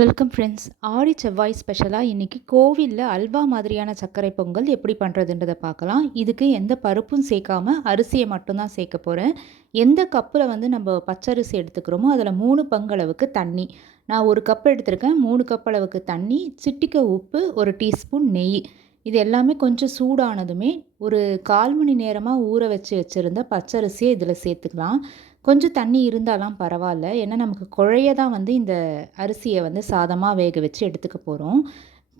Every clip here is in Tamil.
Welcome friends. ஆடி செவ்வாய் ஸ்பெஷலாக இன்றைக்கி கோவிலில் அல்வா மாதிரியான சர்க்கரை பொங்கல் எப்படி பண்ணுறதுன்றதை பார்க்கலாம். இதுக்கு எந்த பருப்பும் சேர்க்காம அரிசியை மட்டும்தான் சேர்க்க போகிறேன். எந்த கப்பில் நம்ம பச்சரிசி எடுத்துக்கிறோமோ அதில் 3 பங்களவுக்கு தண்ணி. நான் 1 கப் எடுத்திருக்கேன். 3 கப் அளவுக்கு தண்ணி, சிட்டிகை உப்பு, 1 டீஸ்பூன் நெய். இது எல்லாமே கொஞ்சம் சூடானதுமே ஒரு 1/4 மணி நேரமாக ஊற வச்சுருந்த பச்சரிசியை இதில் சேர்த்துக்கலாம். கொஞ்சம் தண்ணி இருந்தாலாம் பரவாயில்ல. ஏன்னா நமக்கு குழைய தான் இந்த அரிசியை சாதமாக வேக வச்சு எடுத்துக்க போகிறோம்.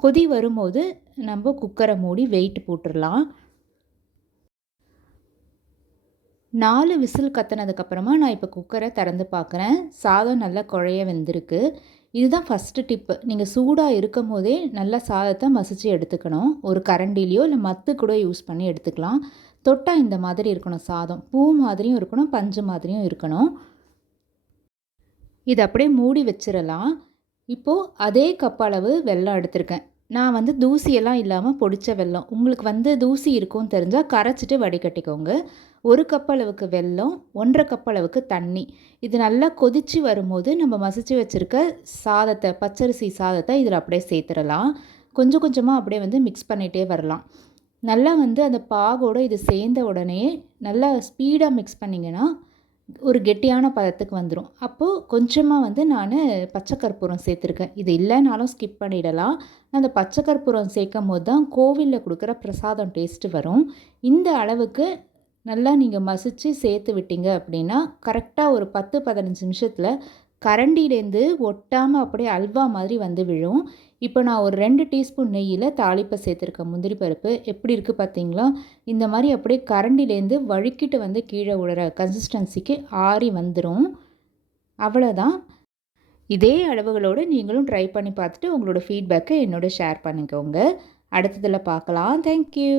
கொதி வரும்போது நம்ம குக்கரை மூடி வெயிட் போட்டுடலாம். 4 விசில் கத்துனதுக்கப்புறமா நான் இப்போ குக்கரை திறந்து பார்க்குறேன். சாதம் நல்லா குழைய வெந்திருக்கு. இதுதான் ஃபஸ்ட்டு டிப்பு. நீங்கள் சூடாக இருக்கும் போதே நல்லா சாதத்தை மசிச்சு எடுத்துக்கணும். ஒரு கரண்டிலையோ இல்லை மத்து கூட யூஸ் பண்ணி எடுத்துக்கலாம். தொட்டா இந்த மாதிரி இருக்கணும் சாதம். பூ மாதிரியும் இருக்கணும், பஞ்சு மாதிரியும் இருக்கணும். இது அப்படியே மூடி வச்சிடலாம். இப்போது அதே கப் அளவு வெல்லம் எடுத்திருக்கேன். நான் தூசியெல்லாம் இல்லாமல் பொடிச்ச வெல்லம். உங்களுக்கு தூசி இருக்கும்னு தெரிஞ்சால் கரைச்சிட்டு வடிகட்டிக்கோங்க. 1 கப் அளவுக்கு வெல்லம், 1/2 கப் அளவுக்கு தண்ணி. இது நல்லா கொதித்து வரும்போது நம்ம மசிச்சு வச்சுருக்க சாதத்தை, பச்சரிசி சாதத்தை இதில் அப்படியே சேர்த்துடலாம். கொஞ்சம் கொஞ்சமாக அப்படியே மிக்ஸ் பண்ணிகிட்டே வரலாம். நல்லா அந்த பாகோடு இது சேர்ந்த உடனே நல்லா ஸ்பீடாக மிக்ஸ் பண்ணிங்கன்னா ஒரு கெட்டியான பதத்துக்கு வந்துடும். அப்போது கொஞ்சமாக நான் பச்சை கற்பூரம் சேர்த்துருக்கேன். இது இல்லைனாலும் ஸ்கிப் பண்ணிடலாம். அந்த பச்சை கற்பூரம் சேர்க்கும் போது தான் கோவிலில் கொடுக்குற பிரசாதம் டேஸ்ட்டு வரும். இந்த அளவுக்கு நல்லா நீங்கள் மசித்து சேர்த்து விட்டீங்க அப்படின்னா கரெக்டாக ஒரு 10-15 நிமிஷத்தில் கரண்டிலேருந்து ஒட்டாமல் அப்படியே அல்வா மாதிரி விழும். இப்போ நான் ஒரு 2 டீஸ்பூன் நெய்யில் தாளிப்பை சேர்த்துருக்கேன். முந்திரி பருப்பு எப்படி இருக்குது பார்த்தீங்களா? இந்த மாதிரி அப்படியே கரண்டிலேருந்து வழுக்கிட்டு கீழே விழுற கன்சிஸ்டன்சிக்கு ஆறி வந்துடும். அவ்வளோதான். இதே அளவுகளோடு நீங்களும் ட்ரை பண்ணி பார்த்துட்டு உங்களோட ஃபீட்பேக்கை என்னோட ஷேர் பண்ணிக்கோங்க. அடுத்ததில் பார்க்கலாம். தேங்க்யூ.